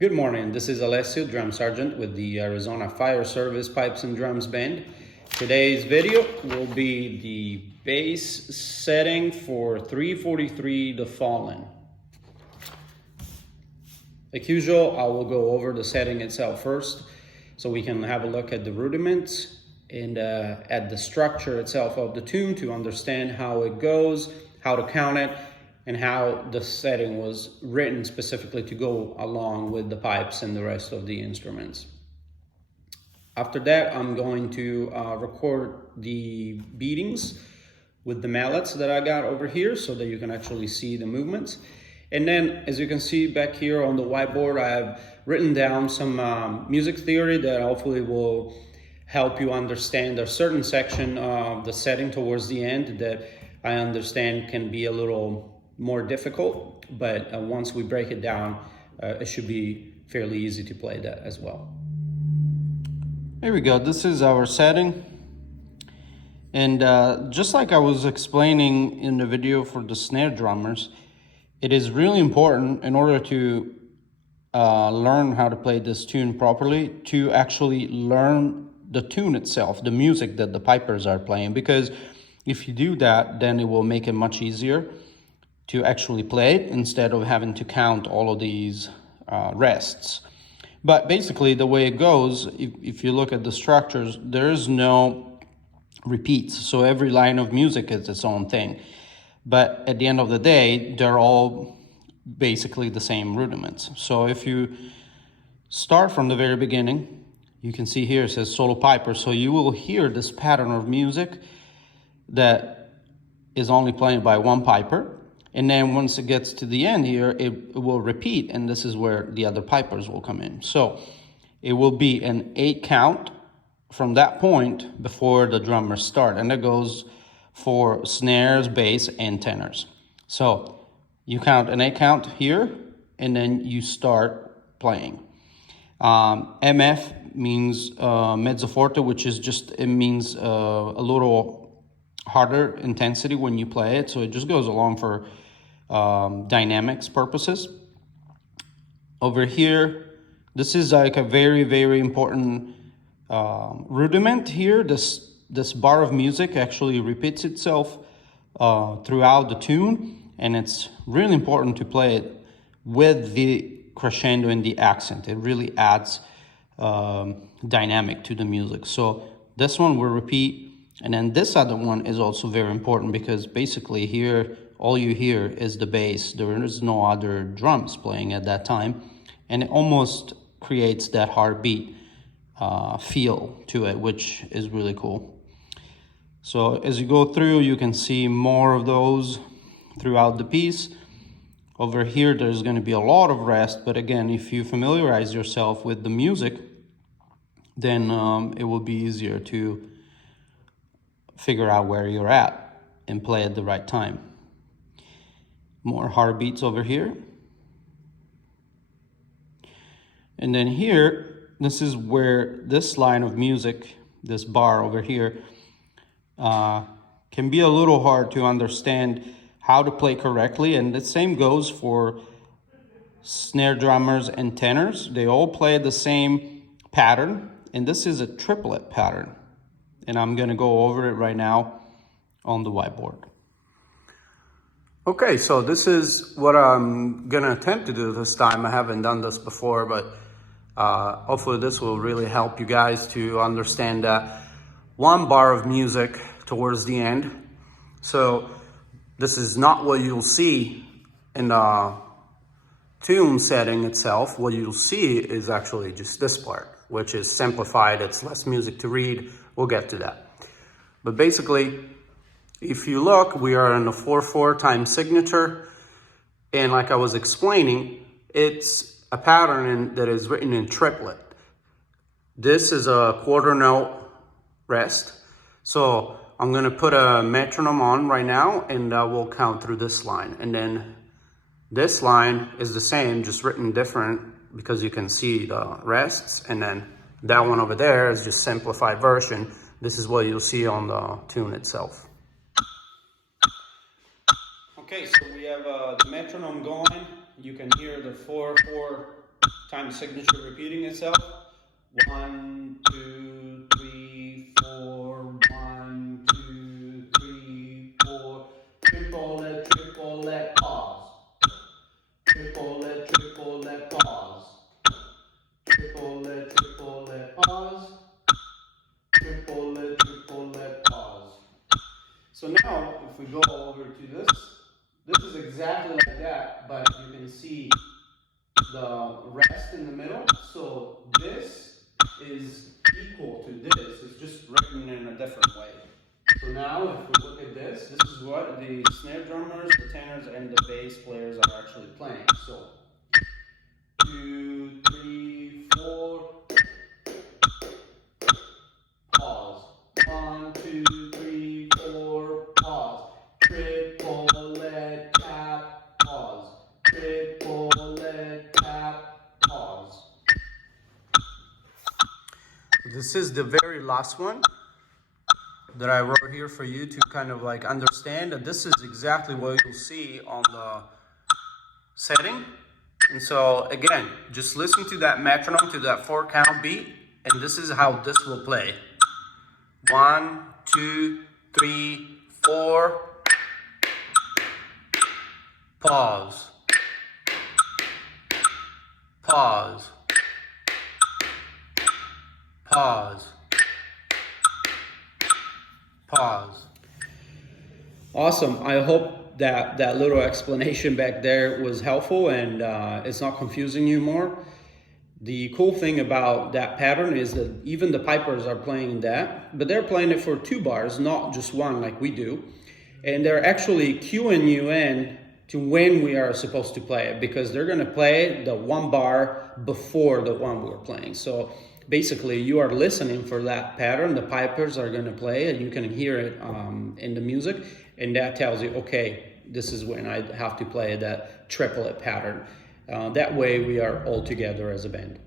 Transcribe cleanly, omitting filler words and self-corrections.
Good morning, this is Alessio, drum sergeant with the Arizona Fire Service Pipes and Drums Band. Today's video will be the bass setting for 343 The Fallen. Like usual, I will go over the setting itself first so we can have a look at the rudiments and at the structure itself of the tune to understand how it goes, how to count it, and how the setting was written specifically to go along with the pipes and the rest of the instruments. After that, I'm going to record the beatings with the mallets that I got over here so that you can actually see the movements. And then, as you can see back here on the whiteboard, I have written down some music theory that hopefully will help you understand a certain section of the setting towards the end that I understand can be a little more difficult, but once we break it down, it should be fairly easy to play that as well. Here we go, this is our setting. And just like I was explaining in the video for the snare drummers, it is really important in order to learn how to play this tune properly to actually learn the tune itself, the music that the pipers are playing, because if you do that, then it will make it much easier to actually play it instead of having to count all of these rests. But basically the way it goes, if you look at the structures, there is no repeats. So every line of music is its own thing. But at the end of the day, they're all basically the same rudiments. So if you start from the very beginning, you can see here it says solo piper. So you will hear this pattern of music that is only played by one piper. And then once it gets to the end here, it will repeat, and this is where the other pipers will come in. So it will be an 8 count from that point before the drummers start, and that goes for snares, bass, and tenors. So you count an 8 count here, and then you start playing. MF means mezzo forte, which is just, it means a little harder intensity when you play it, so it just goes along for dynamics purposes. Over here, this is like a very, very important rudiment here. This bar of music actually repeats itself throughout the tune, and it's really important to play it with the crescendo and the accent. It really adds dynamic to the music. So this one will repeat. And then this other one is also very important because basically here, all you hear is the bass. There is no other drums playing at that time. And it almost creates that heartbeat feel to it, which is really cool. So as you go through, you can see more of those throughout the piece. Over here, there's going to be a lot of rest. But again, if you familiarize yourself with the music, then it will be easier to figure out where you're at and play at the right time. More heartbeats over here. And then here, this is where this line of music, this bar over here, can be a little hard to understand how to play correctly. And the same goes for snare drummers and tenors. They all play the same pattern, and this is a triplet pattern. And I'm going to go over it right now on the whiteboard. Okay, so this is what I'm going to attempt to do this time. I haven't done this before, but hopefully this will really help you guys to understand that one bar of music towards the end. So this is not what you'll see in the tune setting itself. What you'll see is actually just this part, which is simplified. It's less music to read. We'll get to that. But basically, if you look, we are in a 4/4 time signature. And like I was explaining, it's a pattern that is written in triplet. This is a quarter note rest. So I'm going to put a metronome on right now, and we'll count through this line. And then this line is the same, just written different because you can see the rests. And then that one over there is just simplified version. This is what you'll see on the tune itself. Okay, so we have the metronome going. You can hear the 4/4 time signature repeating itself. 1, 2, 3, 4, 1, 2, 3, 4. Triplet, pause. Triplet, pause. Triplet, pause. Triplet, pause. So now, if we go over to this is exactly like that, but you can see the rest in the middle. So this is equal to this. It's just written in a different way. So now, if we look at this is what the snare drummers, the tenors, and the bass players are actually playing. So 2, 3, 4. Pause. 1, 2, 3, 4. Pause. Triplet tap. Pause. Triplet tap. Pause. This is the very last one that I wrote here for you to kind of like understand that this is exactly what you'll see on the setting. And so again, just listen to that metronome, to that 4-count beat, and this is how this will play. 1, 2, 3, 4. Pause. Pause. Pause. Pause. Awesome. I hope that little explanation back there was helpful and it's not confusing you more. The cool thing about that pattern is that even the pipers are playing that, but they're playing it for 2 bars, not just one like we do. And they're actually cueing you in to when we are supposed to play it, because they're going to play the 1 bar before the one we're playing. So basically you are listening for that pattern. The pipers are going to play and you can hear it in the music, and that tells you, okay, this is when I have to play that triplet pattern. That way we are all together as a band.